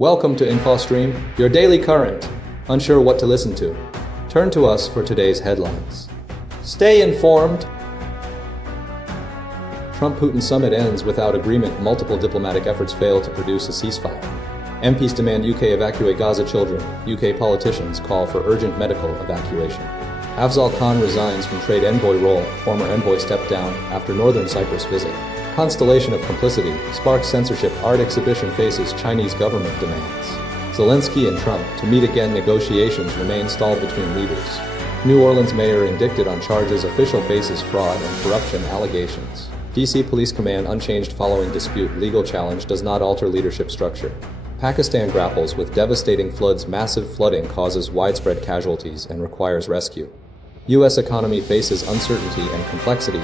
Welcome to InfoStream, your daily current. Unsure what to listen to? Turn to us for today's headlines. Stay informed. Trump-Putin summit ends without agreement. Multiple diplomatic efforts fail to produce a ceasefire. MPs demand UK evacuate Gaza children. UK politicians call for urgent medical evacuation. Afzal Khan resigns from trade envoy role. Former envoy stepped down after Northern Cyprus visit. Constellation of Complicity sparks censorship. Art exhibition faces Chinese government demands. Zelensky and Trump to meet again. Negotiations remain stalled between leaders. New Orleans mayor indicted on charges. Official faces fraud and corruption allegations. DC Police Command unchanged following dispute. Legal challenge does not alter leadership structure. Pakistan grapples with devastating floods. Massive flooding causes widespread casualties and requires rescue. U.S. economy faces uncertainty and complexity.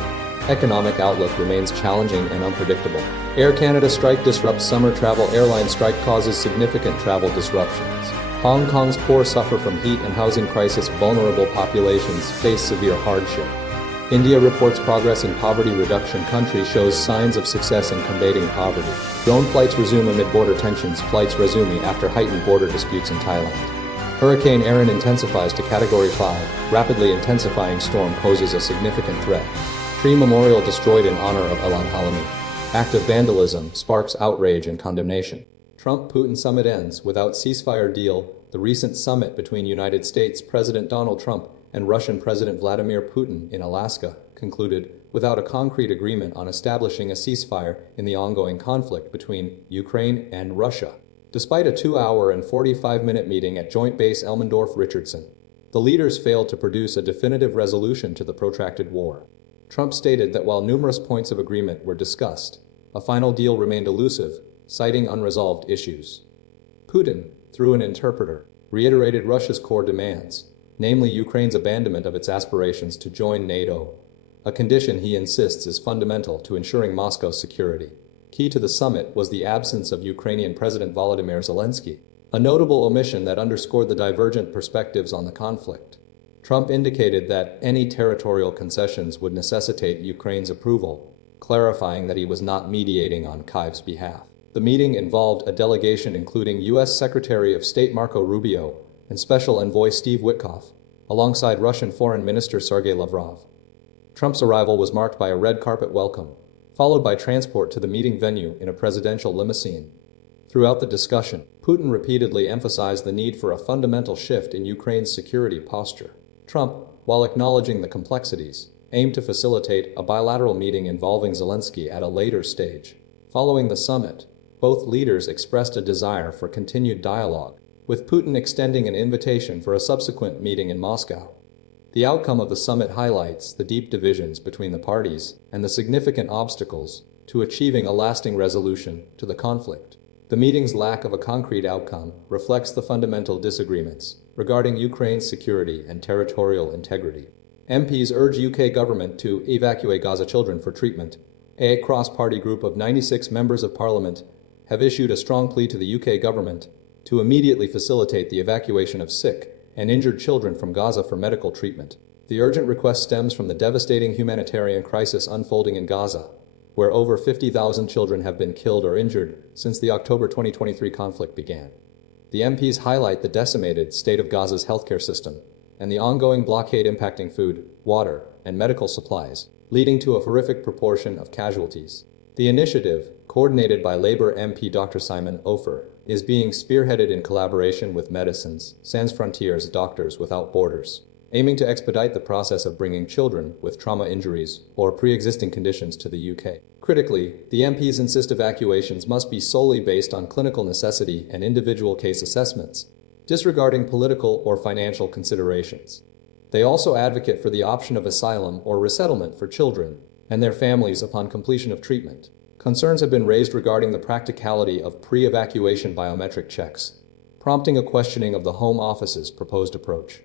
Economic outlook remains challenging and unpredictable. Air Canada strike disrupts summer travel. Airline strike causes significant travel disruptions. Hong Kong's poor suffer from heat and housing crisis. Vulnerable populations face severe hardship. India reports progress in poverty reduction. Country shows signs of success in combating poverty. Drone flights resume amid border tensions. Flights resume after heightened border disputes in Thailand. Hurricane Erin intensifies to Category 5. Rapidly intensifying storm poses a significant threat. Tree memorial destroyed in honor of Ilan Halimi. Act of vandalism sparks outrage and condemnation. Trump-Putin summit ends without ceasefire deal. The recent summit between United States President Donald Trump and Russian President Vladimir Putin in Alaska concluded without a concrete agreement on establishing a ceasefire in the ongoing conflict between Ukraine and Russia. Despite a 2-hour and 45-minute meeting at Joint Base Elmendorf-Richardson, the leaders failed to produce a definitive resolution to the protracted war. Trump stated that while numerous points of agreement were discussed, a final deal remained elusive, citing unresolved issues. Putin, through an interpreter, reiterated Russia's core demands, namely Ukraine's abandonment of its aspirations to join NATO, a condition he insists is fundamental to ensuring Moscow's security. Key to the summit was the absence of Ukrainian President Volodymyr Zelensky, a notable omission that underscored the divergent perspectives on the conflict. Trump indicated that any territorial concessions would necessitate Ukraine's approval, clarifying that he was not mediating on Kyiv's behalf. The meeting involved a delegation including U.S. Secretary of State Marco Rubio and Special Envoy Steve Witkoff, alongside Russian Foreign Minister Sergei Lavrov. Trump's arrival was marked by a red carpet welcome, followed by transport to the meeting venue in a presidential limousine. Throughout the discussion, Putin repeatedly emphasized the need for a fundamental shift in Ukraine's security posture. Trump, while acknowledging the complexities, aimed to facilitate a bilateral meeting involving Zelensky at a later stage. Following the summit, both leaders expressed a desire for continued dialogue, with Putin extending an invitation for a subsequent meeting in Moscow. The outcome of the summit highlights the deep divisions between the parties and the significant obstacles to achieving a lasting resolution to the conflict. The meeting's lack of a concrete outcome reflects the fundamental disagreements regarding Ukraine's security and territorial integrity. MPs urge UK government to evacuate Gaza children for treatment. A cross-party group of 96 members of parliament have issued a strong plea to the UK government to immediately facilitate the evacuation of sick and injured children from Gaza for medical treatment. The urgent request stems from the devastating humanitarian crisis unfolding in Gaza, where over 50,000 children have been killed or injured since the October 2023 conflict began. The MPs highlight the decimated state of Gaza's healthcare system and the ongoing blockade impacting food, water, and medical supplies, leading to a horrific proportion of casualties. The initiative, coordinated by Labour MP Dr. Simon Ofer, is being spearheaded in collaboration with Medicines Sans Frontières Doctors Without Borders, aiming to expedite the process of bringing children with trauma injuries or pre-existing conditions to the UK. Critically, the MPs insist evacuations must be solely based on clinical necessity and individual case assessments, disregarding political or financial considerations. They also advocate for the option of asylum or resettlement for children and their families upon completion of treatment. Concerns have been raised regarding the practicality of pre-evacuation biometric checks, prompting a questioning of the Home Office's proposed approach.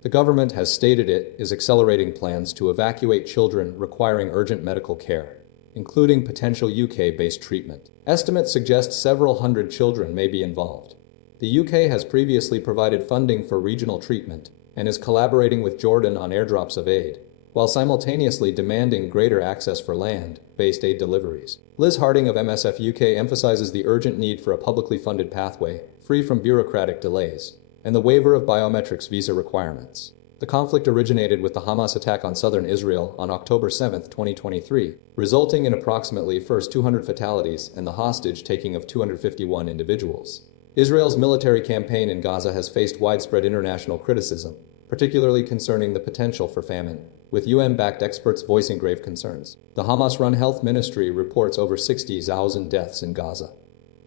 The government has stated it is accelerating plans to evacuate children requiring urgent medical care, including potential UK-based treatment. Estimates suggest several hundred children may be involved. The UK has previously provided funding for regional treatment and is collaborating with Jordan on airdrops of aid, while simultaneously demanding greater access for land-based aid deliveries. Liz Harding of MSF UK emphasizes the urgent need for a publicly funded pathway, free from bureaucratic delays, and the waiver of biometrics visa requirements. The conflict originated with the Hamas attack on southern Israel on October 7, 2023, resulting in approximately 200 fatalities and the hostage-taking of 251 individuals. Israel's military campaign in Gaza has faced widespread international criticism, particularly concerning the potential for famine, with UN-backed experts voicing grave concerns. The Hamas-run health ministry reports over 60,000 deaths in Gaza.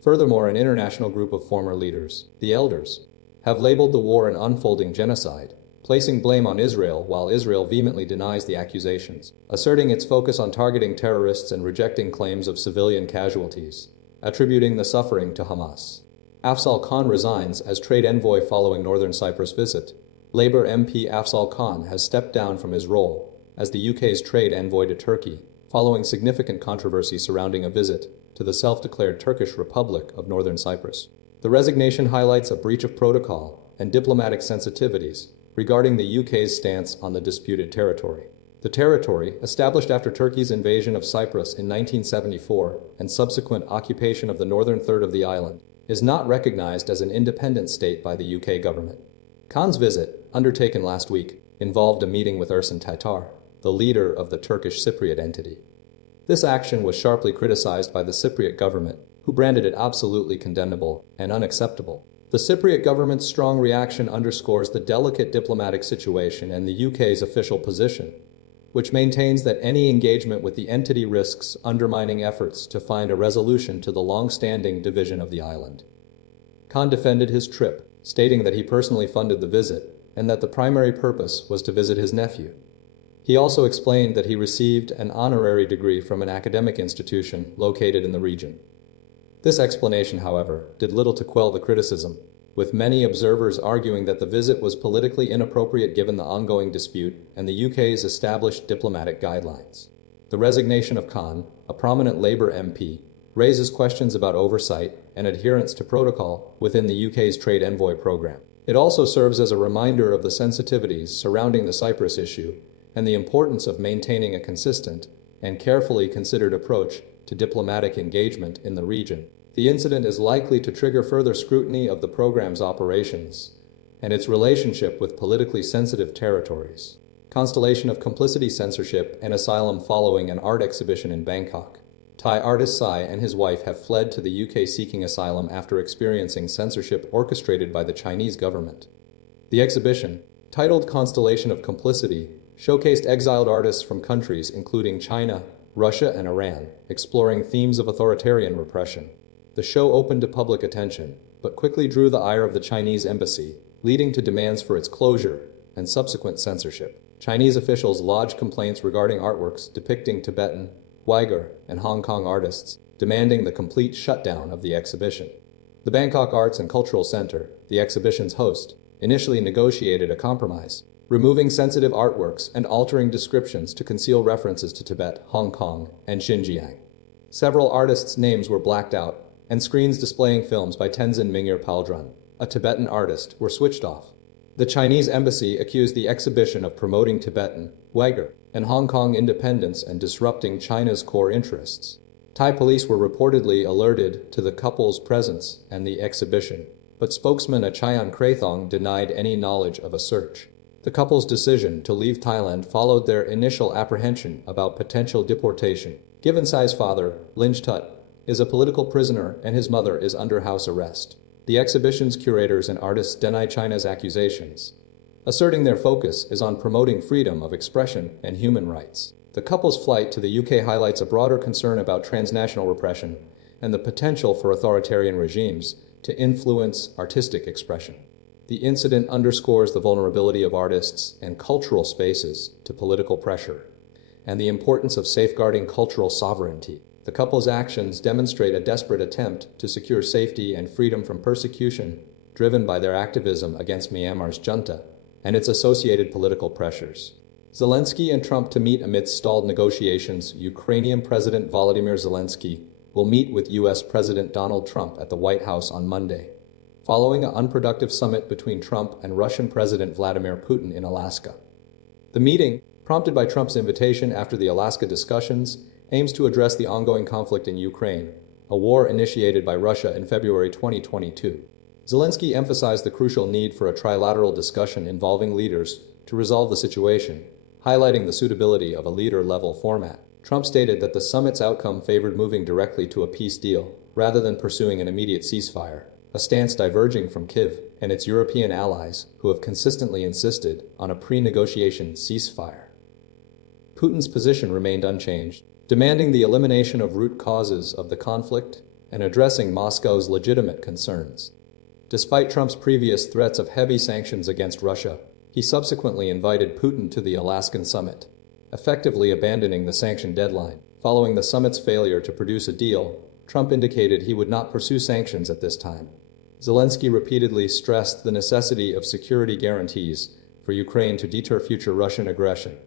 Furthermore, an international group of former leaders, the Elders, have labeled the war an unfolding genocide, placing blame on Israel while Israel vehemently denies the accusations, asserting its focus on targeting terrorists and rejecting claims of civilian casualties, attributing the suffering to Hamas. Afzal Khan resigns as trade envoy following Northern Cyprus visit. Labour MP Afzal Khan has stepped down from his role as the UK's trade envoy to Turkey, following significant controversy surrounding a visit to the self-declared Turkish Republic of Northern Cyprus. The resignation highlights a breach of protocol and diplomatic sensitivities regarding the UK's stance on the disputed territory. The territory, established after Turkey's invasion of Cyprus in 1974 and subsequent occupation of the northern third of the island, is not recognized as an independent state by the UK government. Khan's visit, undertaken last week, involved a meeting with Ersin Tatar, the leader of the Turkish Cypriot entity. This action was sharply criticized by the Cypriot government, who branded it absolutely condemnable and unacceptable. The Cypriot government's strong reaction underscores the delicate diplomatic situation and the UK's official position, which maintains that any engagement with the entity risks undermining efforts to find a resolution to the long-standing division of the island. Khan defended his trip, stating that he personally funded the visit and that the primary purpose was to visit his nephew. He also explained that he received an honorary degree from an academic institution located in the region. This explanation, however, did little to quell the criticism, with many observers arguing that the visit was politically inappropriate given the ongoing dispute and the UK's established diplomatic guidelines. The resignation of Khan, a prominent Labour MP, raises questions about oversight and adherence to protocol within the UK's trade envoy program. It also serves as a reminder of the sensitivities surrounding the Cyprus issue and the importance of maintaining a consistent and carefully considered approach to diplomatic engagement in the region. The incident is likely to trigger further scrutiny of the program's operations and its relationship with politically sensitive territories. Constellation of Complicity, Censorship and Asylum Following an art exhibition in Bangkok. Thai artist Sai and his wife have fled to the UK seeking asylum after experiencing censorship orchestrated by the Chinese government. The exhibition, titled Constellation of Complicity, showcased exiled artists from countries including China, Russia, and Iran, exploring themes of authoritarian repression. The show opened to public attention, but quickly drew the ire of the Chinese embassy, leading to demands for its closure and subsequent censorship. Chinese officials lodged complaints regarding artworks depicting Tibetan, Uyghur, and Hong Kong artists, demanding the complete shutdown of the exhibition. The Bangkok Arts and Cultural Center, the exhibition's host, initially negotiated a compromise, removing sensitive artworks and altering descriptions to conceal references to Tibet, Hong Kong, and Xinjiang. Several artists' names were blacked out, and screens displaying films by Tenzin Mingyur Paldron, a Tibetan artist, were switched off. The Chinese embassy accused the exhibition of promoting Tibetan, Uyghur, and Hong Kong independence and disrupting China's core interests. Thai police were reportedly alerted to the couple's presence and the exhibition, but spokesman Achayan Krathong denied any knowledge of a search. The couple's decision to leave Thailand followed their initial apprehension about potential deportation, given Sai's father, Linj Tut, is a political prisoner and his mother is under house arrest. The exhibition's curators and artists deny China's accusations, asserting their focus is on promoting freedom of expression and human rights. The couple's flight to the UK highlights a broader concern about transnational repression and the potential for authoritarian regimes to influence artistic expression. The incident underscores the vulnerability of artists and cultural spaces to political pressure, and the importance of safeguarding cultural sovereignty. The couple's actions demonstrate a desperate attempt to secure safety and freedom from persecution, driven by their activism against Myanmar's junta and its associated political pressures. Zelensky and Trump to meet amidst stalled negotiations. Ukrainian President Volodymyr Zelensky will meet with U.S. President Donald Trump at the White House on Monday, following an unproductive summit between Trump and Russian President Vladimir Putin in Alaska. The meeting, prompted by Trump's invitation after the Alaska discussions, aims to address the ongoing conflict in Ukraine, a war initiated by Russia in February 2022. Zelensky emphasized the crucial need for a trilateral discussion involving leaders to resolve the situation, highlighting the suitability of a leader-level format. Trump stated that the summit's outcome favored moving directly to a peace deal, rather than pursuing an immediate ceasefire, a stance diverging from Kyiv and its European allies, who have consistently insisted on a pre-negotiation ceasefire. Putin's position remained unchanged, demanding the elimination of root causes of the conflict and addressing Moscow's legitimate concerns. Despite Trump's previous threats of heavy sanctions against Russia, he subsequently invited Putin to the Alaskan summit, effectively abandoning the sanction deadline. Following the summit's failure to produce a deal, Trump indicated he would not pursue sanctions at this time. Zelensky repeatedly stressed the necessity of security guarantees for Ukraine to deter future Russian aggression.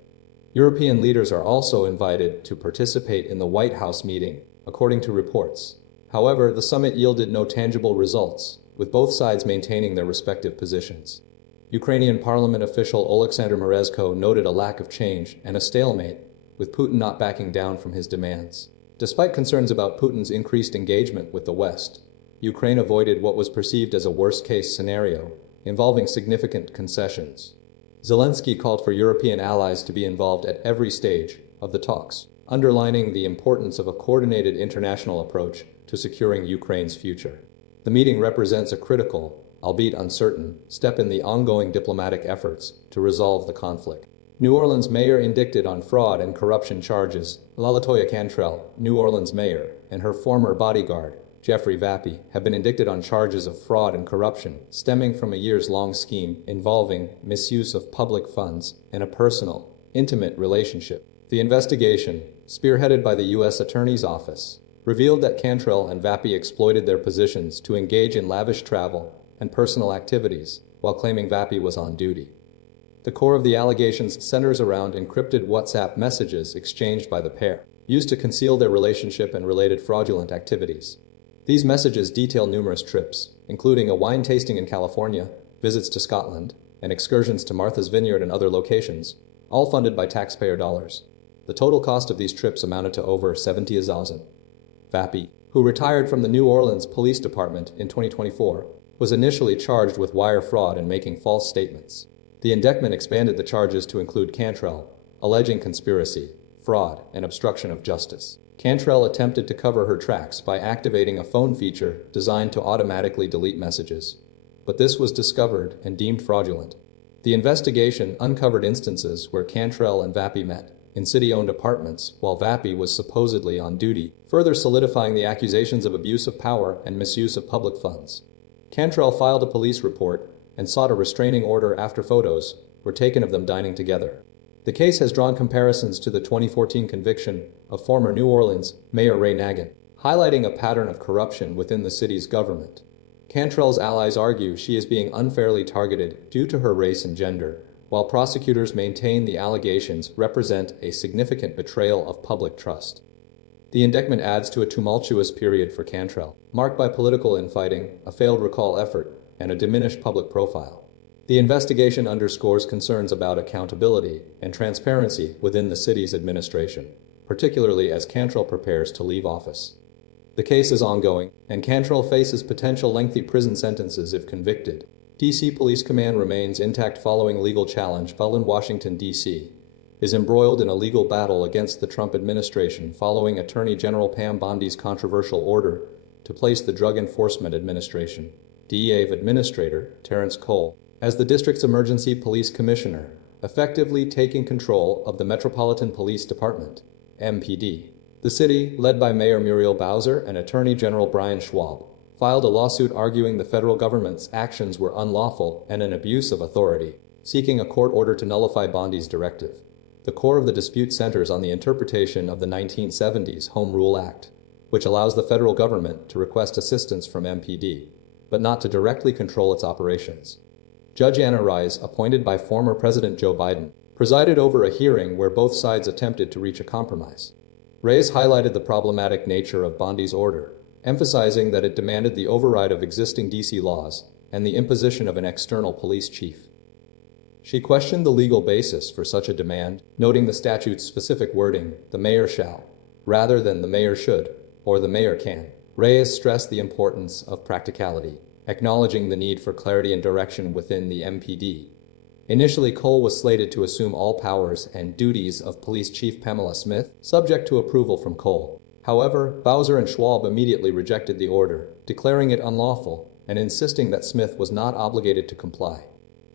European leaders are also invited to participate in the White House meeting, according to reports. However, the summit yielded no tangible results, with both sides maintaining their respective positions. Ukrainian parliament official Oleksandr Merezhko noted a lack of change and a stalemate, with Putin not backing down from his demands. Despite concerns about Putin's increased engagement with the West, Ukraine avoided what was perceived as a worst-case scenario, involving significant concessions. Zelensky called for European allies to be involved at every stage of the talks, underlining the importance of a coordinated international approach to securing Ukraine's future. The meeting represents a critical, albeit uncertain, step in the ongoing diplomatic efforts to resolve the conflict. New Orleans mayor indicted on fraud and corruption charges. LaLatoya Cantrell, New Orleans mayor, and her former bodyguard, Jeffrey Vappy, have been indicted on charges of fraud and corruption stemming from a years-long scheme involving misuse of public funds and a personal, intimate relationship. The investigation, spearheaded by the U.S. Attorney's Office, revealed that Cantrell and Vappy exploited their positions to engage in lavish travel and personal activities while claiming Vappy was on duty. The core of the allegations centers around encrypted WhatsApp messages exchanged by the pair, used to conceal their relationship and related fraudulent activities. These messages detail numerous trips, including a wine tasting in California, visits to Scotland, and excursions to Martha's Vineyard and other locations, all funded by taxpayer dollars. The total cost of these trips amounted to over $70,000. Vappy, who retired from the New Orleans Police Department in 2024, was initially charged with wire fraud and making false statements. The indictment expanded the charges to include Cantrell, alleging conspiracy, fraud, and obstruction of justice. Cantrell attempted to cover her tracks by activating a phone feature designed to automatically delete messages, but this was discovered and deemed fraudulent. The investigation uncovered instances where Cantrell and Vappy met in city-owned apartments while Vappy was supposedly on duty, further solidifying the accusations of abuse of power and misuse of public funds. Cantrell filed a police report and sought a restraining order after photos were taken of them dining together. The case has drawn comparisons to the 2014 conviction of former New Orleans Mayor Ray Nagin, highlighting a pattern of corruption within the city's government. Cantrell's allies argue she is being unfairly targeted due to her race and gender, while prosecutors maintain the allegations represent a significant betrayal of public trust. The indictment adds to a tumultuous period for Cantrell, marked by political infighting, a failed recall effort, and a diminished public profile. The investigation underscores concerns about accountability and transparency within the city's administration, particularly as Cantrell prepares to leave office. The case is ongoing, and Cantrell faces potential lengthy prison sentences if convicted. D.C. Police Command remains intact following legal challenge filed in Washington, D.C. is embroiled in a legal battle against the Trump administration following Attorney General Pam Bondi's controversial order to place the Drug Enforcement Administration, DEA Administrator Terrence Cole, as the district's emergency police commissioner, effectively taking control of the Metropolitan Police Department, MPD. The city, led by Mayor Muriel Bowser and Attorney General Brian Schwab, filed a lawsuit arguing the federal government's actions were unlawful and an abuse of authority, seeking a court order to nullify Bondi's directive. The core of the dispute centers on the interpretation of the 1970s Home Rule Act, which allows the federal government to request assistance from MPD, but not to directly control its operations. Judge Anna Rice, appointed by former President Joe Biden, presided over a hearing where both sides attempted to reach a compromise. Rice highlighted the problematic nature of Bondi's order, emphasizing that it demanded the override of existing D.C. laws and the imposition of an external police chief. She questioned the legal basis for such a demand, noting the statute's specific wording, "the mayor shall," rather than "the mayor should" or "the mayor can." Reyes stressed the importance of practicality, acknowledging the need for clarity and direction within the MPD. Initially, Cole was slated to assume all powers and duties of Police Chief Pamela Smith, subject to approval from Cole. However, Bowser and Schwab immediately rejected the order, declaring it unlawful and insisting that Smith was not obligated to comply.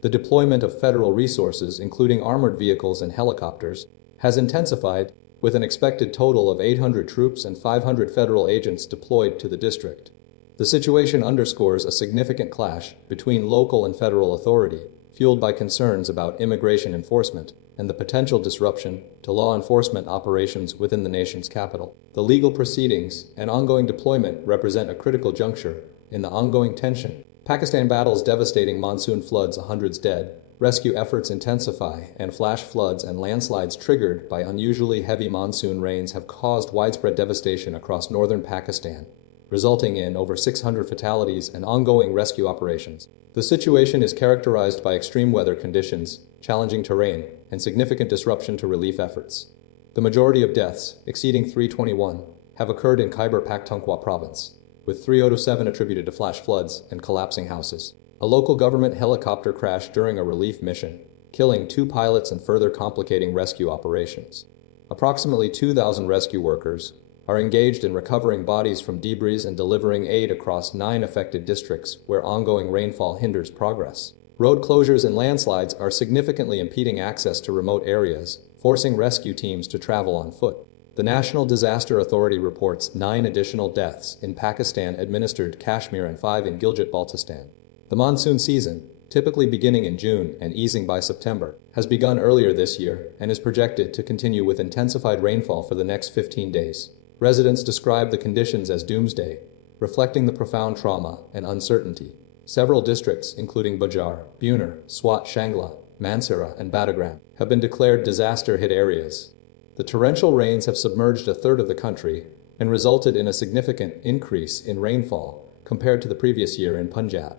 The deployment of federal resources, including armored vehicles and helicopters, has intensified, with an expected total of 800 troops and 500 federal agents deployed to the district. The situation underscores a significant clash between local and federal authority, fueled by concerns about immigration enforcement and the potential disruption to law enforcement operations within the nation's capital. The legal proceedings and ongoing deployment represent a critical juncture in the ongoing tension. Pakistan battles devastating monsoon floods, hundreds dead, rescue efforts intensify, and flash floods and landslides triggered by unusually heavy monsoon rains have caused widespread devastation across northern Pakistan, resulting in over 600 fatalities and ongoing rescue operations. The situation is characterized by extreme weather conditions, challenging terrain, and significant disruption to relief efforts. The majority of deaths, exceeding 321, have occurred in Khyber Pakhtunkhwa province, with 307 attributed to flash floods and collapsing houses. A local government helicopter crashed during a relief mission, killing 2 pilots and further complicating rescue operations. Approximately 2,000 rescue workers are engaged in recovering bodies from debris and delivering aid across 9 affected districts where ongoing rainfall hinders progress. Road closures and landslides are significantly impeding access to remote areas, forcing rescue teams to travel on foot. The National Disaster Authority reports 9 additional deaths in Pakistan-administered Kashmir and 5 in Gilgit-Baltistan. The monsoon season, typically beginning in June and easing by September, has begun earlier this year and is projected to continue with intensified rainfall for the next 15 days. Residents describe the conditions as doomsday, reflecting the profound trauma and uncertainty. Several districts, including Bajar, Buner, Swat Shangla, Mansehra, and Badagram, have been declared disaster-hit areas. The torrential rains have submerged a third of the country and resulted in a significant increase in rainfall compared to the previous year in Punjab.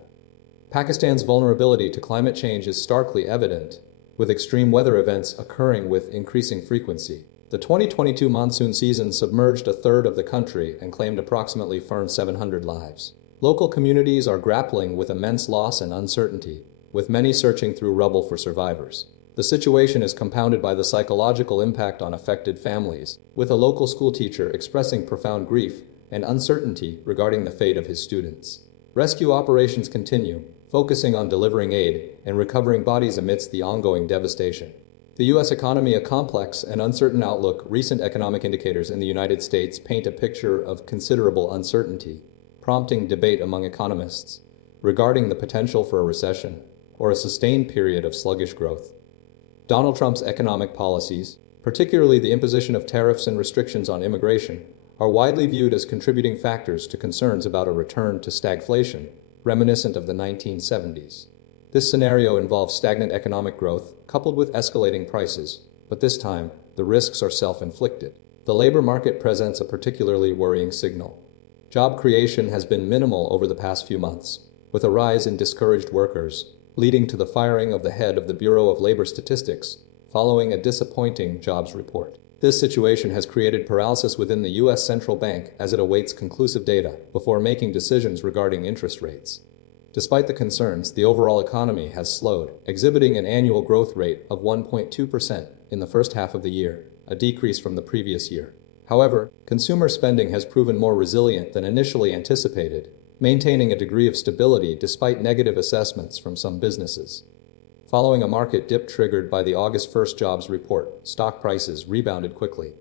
Pakistan's vulnerability to climate change is starkly evident, with extreme weather events occurring with increasing frequency. The 2022 monsoon season submerged a third of the country and claimed approximately 700 lives. Local communities are grappling with immense loss and uncertainty, with many searching through rubble for survivors. The situation is compounded by the psychological impact on affected families, with a local schoolteacher expressing profound grief and uncertainty regarding the fate of his students. Rescue operations continue, focusing on delivering aid and recovering bodies amidst the ongoing devastation. The U.S. economy, a complex and uncertain outlook. Recent economic indicators in the United States paint a picture of considerable uncertainty, prompting debate among economists regarding the potential for a recession or a sustained period of sluggish growth. Donald Trump's economic policies, particularly the imposition of tariffs and restrictions on immigration, are widely viewed as contributing factors to concerns about a return to stagflation, reminiscent of the 1970s. This scenario involves stagnant economic growth coupled with escalating prices, but this time, the risks are self-inflicted. The labor market presents a particularly worrying signal. Job creation has been minimal over the past few months, with a rise in discouraged workers, leading to the firing of the head of the Bureau of Labor Statistics, following a disappointing jobs report. This situation has created paralysis within the U.S. Central Bank as it awaits conclusive data before making decisions regarding interest rates. Despite the concerns, the overall economy has slowed, exhibiting an annual growth rate of 1.2% in the first half of the year, a decrease from the previous year. However, consumer spending has proven more resilient than initially anticipated, maintaining a degree of stability despite negative assessments from some businesses. Following a market dip triggered by the August 1st jobs report, stock prices rebounded quickly.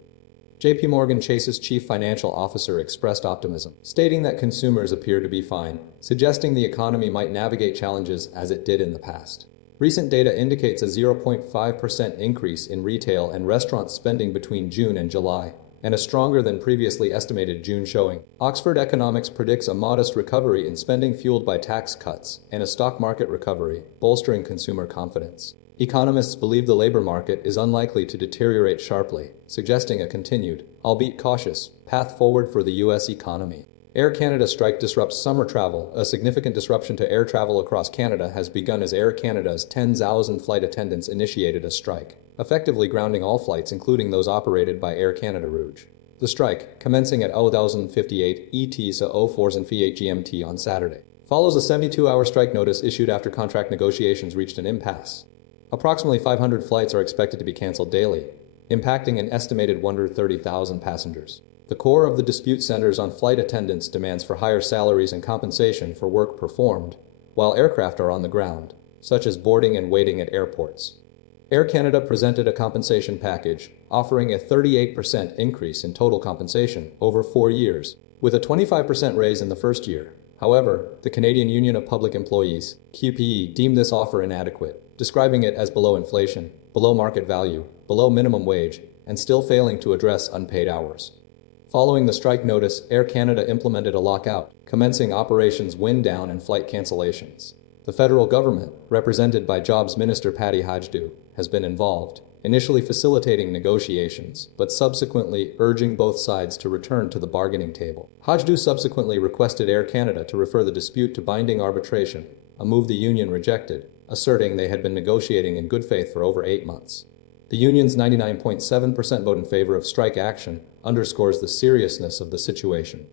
JP Morgan Chase's chief financial officer expressed optimism, stating that consumers appear to be fine, suggesting the economy might navigate challenges as it did in the past. Recent data indicates a 0.5% increase in retail and restaurant spending between June and July, and a stronger than previously estimated June showing. Oxford Economics predicts a modest recovery in spending fueled by tax cuts and a stock market recovery, bolstering consumer confidence. Economists believe the labor market is unlikely to deteriorate sharply, suggesting a continued, albeit cautious, path forward for the U.S. economy. Air Canada strike disrupts summer travel. A significant disruption to air travel across Canada has begun as Air Canada's 10,000 flight attendants initiated a strike, effectively grounding all flights including those operated by Air Canada Rouge. The strike, commencing at 00:58 ET to 04:08 GMT on Saturday, follows a 72-hour strike notice issued after contract negotiations reached an impasse. Approximately 500 flights are expected to be cancelled daily, impacting an estimated 130,000 passengers. The core of the dispute centers on flight attendants' demands for higher salaries and compensation for work performed while aircraft are on the ground, such as boarding and waiting at airports. Air Canada presented a compensation package offering a 38% increase in total compensation over 4 years, with a 25% raise in the first year. However, the Canadian Union of Public Employees, QPE, deemed this offer inadequate, describing it as below inflation, below market value, below minimum wage, and still failing to address unpaid hours. Following the strike notice, Air Canada implemented a lockout, commencing operations wind down and flight cancellations. The federal government, represented by Jobs Minister Patty Hajdu, has been involved, initially facilitating negotiations, but subsequently urging both sides to return to the bargaining table. Hajdu subsequently requested Air Canada to refer the dispute to binding arbitration, a move the union rejected, asserting they had been negotiating in good faith for over 8 months. The union's 99.7% vote in favor of strike action underscores the seriousness of the situation.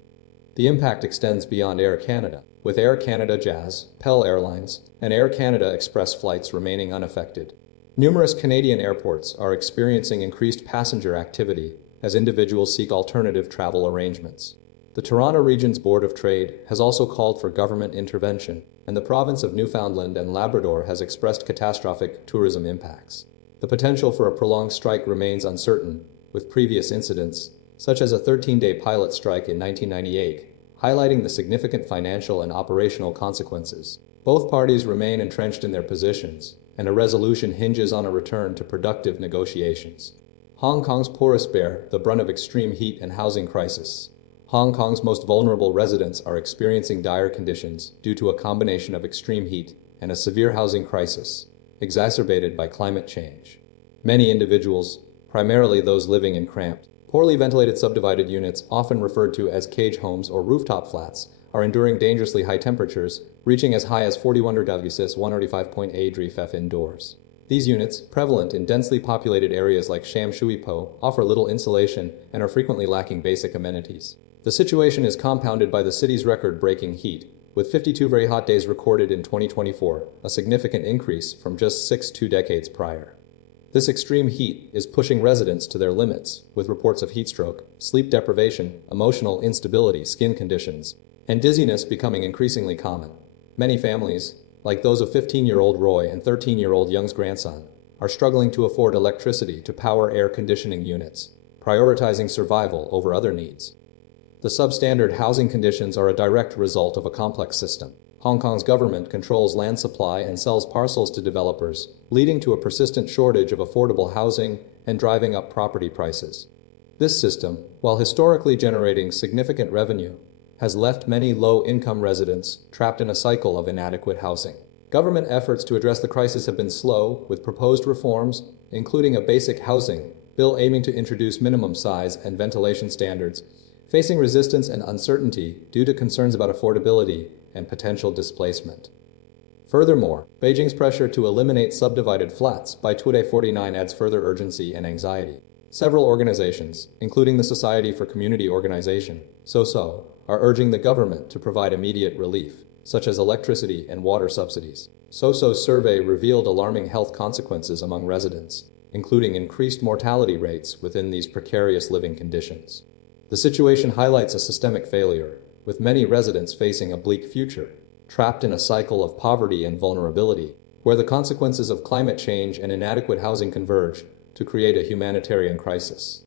The impact extends beyond Air Canada, with Air Canada Jazz, Pell Airlines, and Air Canada Express flights remaining unaffected. Numerous Canadian airports are experiencing increased passenger activity as individuals seek alternative travel arrangements. The Toronto Region's Board of Trade has also called for government intervention, and the province of Newfoundland and Labrador has expressed catastrophic tourism impacts. The potential for a prolonged strike remains uncertain, with previous incidents, such as a 13-day pilot strike in 1998, highlighting the significant financial and operational consequences. Both parties remain entrenched in their positions, and a resolution hinges on a return to productive negotiations. Hong Kong's poorest bear the brunt of extreme heat and housing crisis. Hong Kong's most vulnerable residents are experiencing dire conditions due to a combination of extreme heat and a severe housing crisis, exacerbated by climate change. Many individuals, primarily those living in cramped, poorly ventilated subdivided units, often referred to as cage homes or rooftop flats, are enduring dangerously high temperatures, reaching as high as 41 degrees Celsius 135.8 degrees Fahrenheit indoors. These units, prevalent in densely populated areas like Sham Shui Po, offer little insulation and are frequently lacking basic amenities. The situation is compounded by the city's record-breaking heat, with 52 very hot days recorded in 2024, a significant increase from just 2 decades prior. This extreme heat is pushing residents to their limits, with reports of heat stroke, sleep deprivation, emotional instability, skin conditions, and dizziness becoming increasingly common. Many families, like those of 15-year-old Roy and 13-year-old Young's grandson, are struggling to afford electricity to power air conditioning units, prioritizing survival over other needs. The substandard housing conditions are a direct result of a complex system. Hong Kong's government controls land supply and sells parcels to developers, leading to a persistent shortage of affordable housing and driving up property prices. This system, while historically generating significant revenue, has left many low-income residents trapped in a cycle of inadequate housing. Government efforts to address the crisis have been slow, with proposed reforms, including a basic housing bill aiming to introduce minimum size and ventilation standards, facing resistance and uncertainty due to concerns about affordability and potential displacement. Furthermore, Beijing's pressure to eliminate subdivided flats by 2049 adds further urgency and anxiety. Several organizations, including the Society for Community Organization, SOSO, are urging the government to provide immediate relief, such as electricity and water subsidies. SOSO's survey revealed alarming health consequences among residents, including increased mortality rates within these precarious living conditions. The situation highlights a systemic failure, with many residents facing a bleak future, trapped in a cycle of poverty and vulnerability, where the consequences of climate change and inadequate housing converge to create a humanitarian crisis.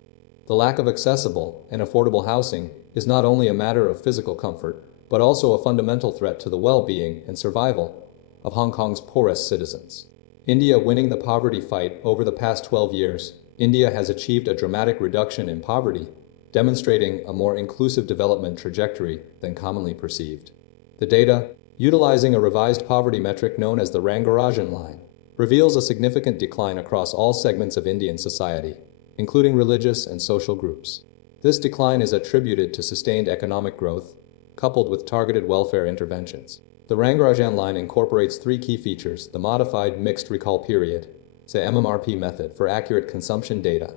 The lack of accessible and affordable housing is not only a matter of physical comfort, but also a fundamental threat to the well-being and survival of Hong Kong's poorest citizens. India winning the poverty fight over the past 12 years, India has achieved a dramatic reduction in poverty, demonstrating a more inclusive development trajectory than commonly perceived. The data, utilizing a revised poverty metric known as the Rangarajan line, reveals a significant decline across all segments of Indian society, including religious and social groups. This decline is attributed to sustained economic growth, coupled with targeted welfare interventions. The Rangarajan line incorporates three key features: the modified mixed recall period, the MMRP method for accurate consumption data,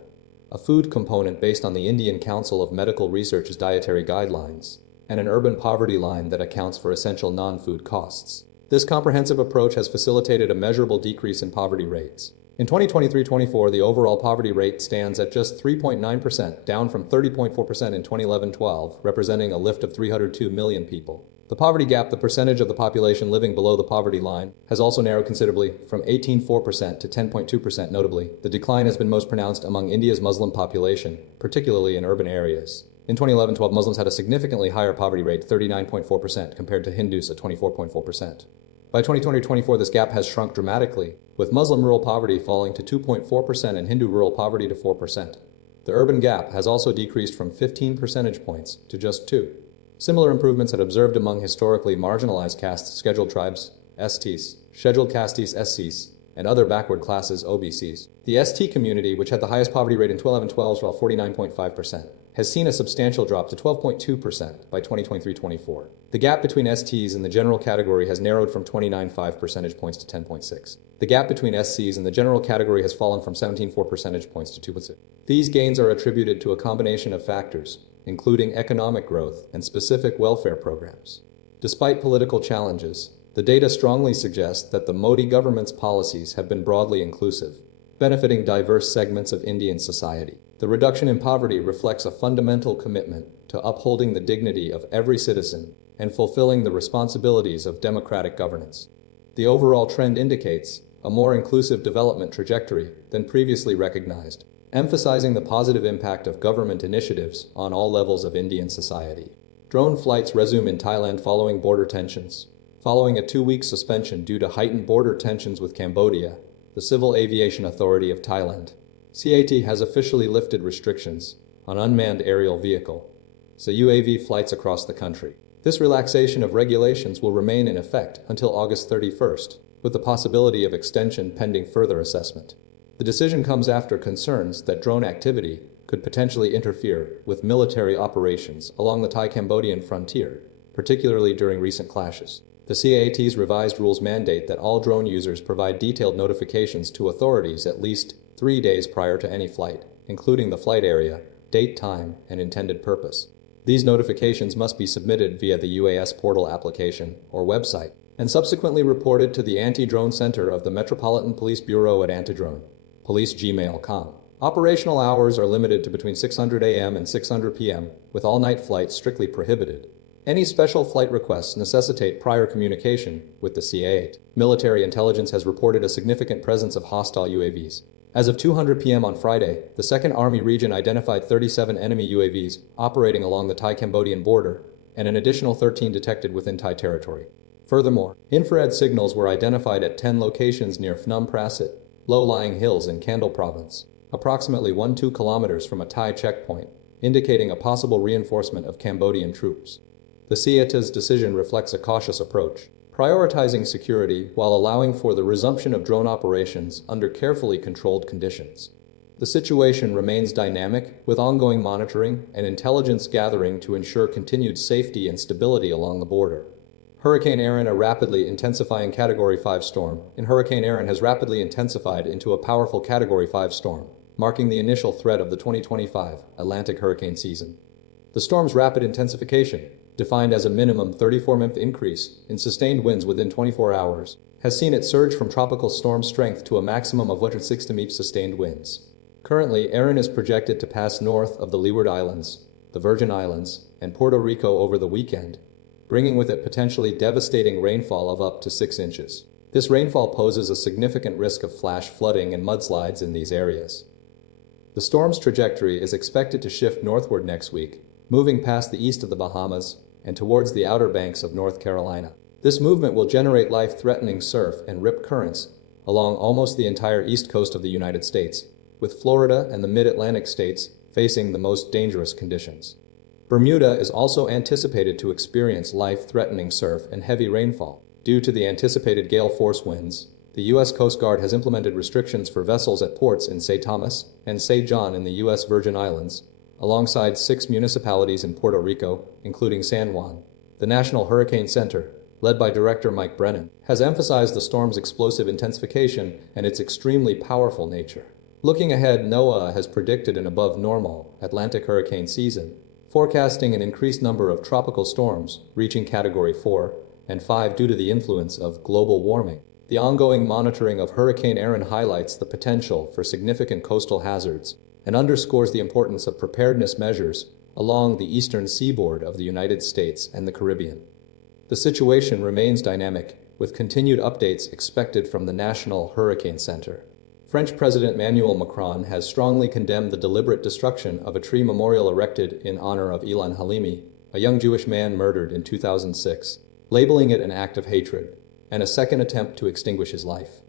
a food component based on the Indian Council of Medical Research's dietary guidelines, and an urban poverty line that accounts for essential non-food costs. This comprehensive approach has facilitated a measurable decrease in poverty rates. In 2023-24, the overall poverty rate stands at just 3.9%, down from 30.4% in 2011-12, representing a lift of 302 million people. The poverty gap, the percentage of the population living below the poverty line, has also narrowed considerably from 18.4% to 10.2%. Notably, the decline has been most pronounced among India's Muslim population, particularly in urban areas. In 2011-12, Muslims had a significantly higher poverty rate, 39.4%, compared to Hindus at 24.4%. By 2020-24, this gap has shrunk dramatically, with Muslim rural poverty falling to 2.4% and Hindu rural poverty to 4%. The urban gap has also decreased from 15 percentage points to just 2. Similar improvements had observed among historically marginalized castes, scheduled tribes, STs, scheduled castes, SCs, and other backward classes, OBCs. The ST community, which had the highest poverty rate in 2012 while 49.5%, has seen a substantial drop to 12.2% by 2023-24. The gap between STs and the general category has narrowed from 29.5 percentage points to 10.6. The gap between SCs and the general category has fallen from 17.4 percentage points to 2.6. These gains are attributed to a combination of factors, including economic growth and specific welfare programs. Despite political challenges, the data strongly suggests that the Modi government's policies have been broadly inclusive, benefiting diverse segments of Indian society. The reduction in poverty reflects a fundamental commitment to upholding the dignity of every citizen and fulfilling the responsibilities of democratic governance. The overall trend indicates a more inclusive development trajectory than previously recognized, emphasizing the positive impact of government initiatives on all levels of Indian society. Drone flights resume in Thailand following border tensions. Following a 2-week suspension due to heightened border tensions with Cambodia, the Civil Aviation Authority of Thailand, CAT, has officially lifted restrictions on unmanned aerial vehicle, so UAV flights across the country. This relaxation of regulations will remain in effect until August 31st, with the possibility of extension pending further assessment. The decision comes after concerns that drone activity could potentially interfere with military operations along the Thai-Cambodian frontier, particularly during recent clashes. The CAAT's revised rules mandate that all drone users provide detailed notifications to authorities at least 3 days prior to any flight, including the flight area, date, time, and intended purpose. These notifications must be submitted via the UAS portal application or website and subsequently reported to the Anti-Drone Center of the Metropolitan Police Bureau at Antidrone, police@gmail.com. Operational hours are limited to between 600 a.m. and 600 p.m., with all-night flights strictly prohibited. Any special flight requests necessitate prior communication with the CAAT. Military intelligence has reported a significant presence of hostile UAVs. As of 200 p.m. on Friday, the 2nd Army region identified 37 enemy UAVs operating along the Thai-Cambodian border, and an additional 13 detected within Thai territory. Furthermore, infrared signals were identified at 10 locations near Phnom Prasit, low-lying hills in Kandal province, approximately 1-2 kilometers from a Thai checkpoint, indicating a possible reinforcement of Cambodian troops. The CAAT's decision reflects a cautious approach, prioritizing security while allowing for the resumption of drone operations under carefully controlled conditions. The situation remains dynamic, with ongoing monitoring and intelligence gathering to ensure continued safety and stability along the border. Hurricane Erin, a rapidly intensifying Category 5 storm, Hurricane Erin has rapidly intensified into a powerful Category 5 storm, marking the initial threat of the 2025 Atlantic hurricane season. The storm's rapid intensification, defined as a minimum 34-mph increase in sustained winds within 24 hours, has seen it surge from tropical storm strength to a maximum of 160 mph sustained winds. Currently, Erin is projected to pass north of the Leeward Islands, the Virgin Islands, and Puerto Rico over the weekend, bringing with it potentially devastating rainfall of up to 6 inches. This rainfall poses a significant risk of flash flooding and mudslides in these areas. The storm's trajectory is expected to shift northward next week, moving past the east of the Bahamas and towards the outer banks of North Carolina. This movement will generate life-threatening surf and rip currents along almost the entire east coast of the United States, with Florida and the mid-Atlantic states facing the most dangerous conditions. Bermuda is also anticipated to experience life-threatening surf and heavy rainfall. Due to the anticipated gale force winds, the U.S. Coast Guard has implemented restrictions for vessels at ports in St. Thomas and St. John in the U.S. Virgin Islands, alongside 6 municipalities in Puerto Rico, including San Juan. The National Hurricane Center, led by Director Mike Brennan, has emphasized the storm's explosive intensification and its extremely powerful nature. Looking ahead, NOAA has predicted an above-normal Atlantic hurricane season, forecasting an increased number of tropical storms, reaching Category 4 and 5 due to the influence of global warming. The ongoing monitoring of Hurricane Erin highlights the potential for significant coastal hazards and underscores the importance of preparedness measures along the eastern seaboard of the United States and the Caribbean. The situation remains dynamic, with continued updates expected from the National Hurricane Center. French President Emmanuel Macron has strongly condemned the deliberate destruction of a tree memorial erected in honor of Ilan Halimi, a young Jewish man murdered in 2006, labeling it an act of hatred and a second attempt to extinguish his life.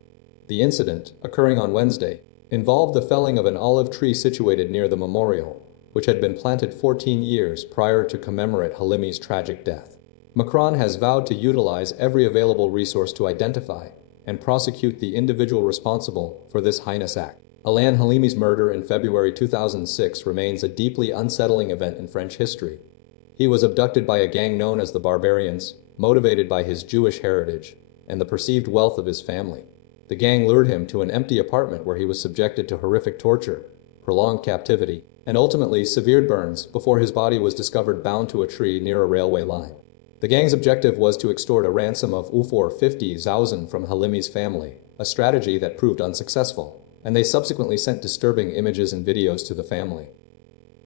The incident, occurring on Wednesday, involved the felling of an olive tree situated near the memorial, which had been planted 14 years prior to commemorate Halimi's tragic death. Macron has vowed to utilize every available resource to identify and prosecute the individual responsible for this heinous act. Ilan Halimi's murder in February 2006 remains a deeply unsettling event in French history. He was abducted by a gang known as the Barbarians, motivated by his Jewish heritage and the perceived wealth of his family. The gang lured him to an empty apartment where he was subjected to horrific torture, prolonged captivity, and ultimately severe burns before his body was discovered bound to a tree near a railway line. The gang's objective was to extort a ransom of 50,000 from Halimi's family, a strategy that proved unsuccessful, and they subsequently sent disturbing images and videos to the family.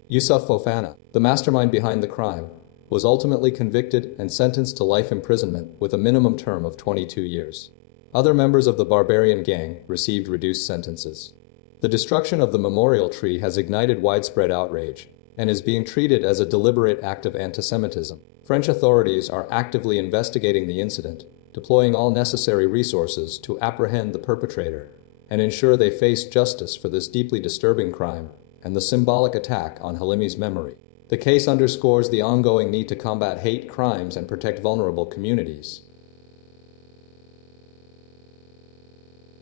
Youssouf Fofana, the mastermind behind the crime, was ultimately convicted and sentenced to life imprisonment with a minimum term of 22 years. Other members of the Barbarian gang received reduced sentences. The destruction of the memorial tree has ignited widespread outrage and is being treated as a deliberate act of antisemitism. French authorities are actively investigating the incident, deploying all necessary resources to apprehend the perpetrator and ensure they face justice for this deeply disturbing crime and the symbolic attack on Halimi's memory. The case underscores the ongoing need to combat hate crimes and protect vulnerable communities.